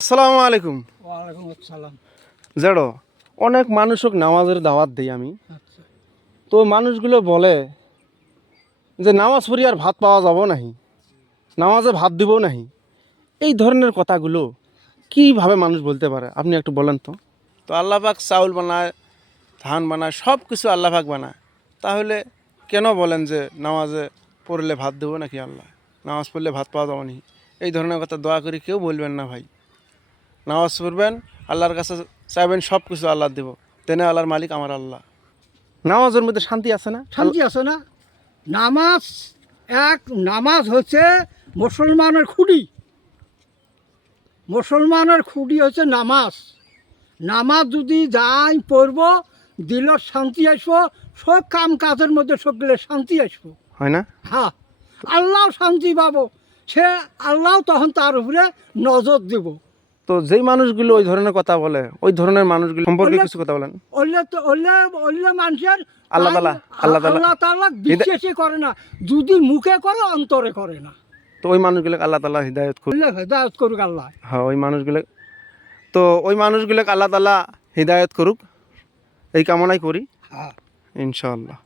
আসসালামু আলাইকুম। ওয়ালাইকুম আসসালাম। জেডো অনেক মানুষক নামাজের দাওয়াত দিই আমি। আচ্ছা, তো মানুষগুলো বলে যে নামাজ পড়ি আর ভাত পাওয়া যাব নাহি, নামাজে ভাত দিব নাহি। এই ধরনের কথাগুলো কিভাবে মানুষ বলতে পারে আপনি একটু বলেন তো। তো আল্লাহ পাক চাউল বানায়, ধান বানায়, সব কিছু আল্লাহ পাক বানায়, তাহলে কেন বলেন যে নামাজে পড়লে ভাত দেবো নাকি আল্লাহ, নামাজ পড়লে ভাত পাওয়া যাবে নাকি? এই ধরনের কথা দয়া করে কেউ বলবেন না ভাই। নামাজ পড়বেন, আল্লাহর কাছে চাইবেন, সব কিছু আল্লাহ দেব, তেনে আল্লাহর মালিক আমার আল্লাহ। নামাজের মধ্যে শান্তি আছে না? শান্তি আছে না? নামাজ নামাজ হচ্ছে মুসলমানের খুঁটি। মুসলমানের খুঁটি হচ্ছে নামাজ। নামাজ যদি যাই পড়ব, দিলের শান্তি আসবো, সব কাম কাজের মধ্যে সবগুলো শান্তি আসবো। হয় না? হ্যাঁ, আল্লাহ শান্তি পাবো, সে আল্লাহ তখন তার উপরে নজর দেব। তো যেই মানুষগুলো ওই ধরনের কথা বলে, ওই ধরনের মানুষগুলো সম্পর্কে কিছু কথা বলেন। অল্লে মানুষের আল্লাহ তাআলা আল্লাহ তাআলা আল্লাহ তাআলা বিশ্বাসই করে না, যদি মুখে করে অন্তরে করে না। তো ওই মানুষগুলোকে আল্লাহ তাআলা হিদায়াত করুক। হেদায়েত করুক আল্লাহ। হ্যাঁ, ওই মানুষগুলোকে আল্লাহ তাআলা হিদায়াত করুক, এই কামনাই করি হ্যাঁ। ইনশাআল্লাহ।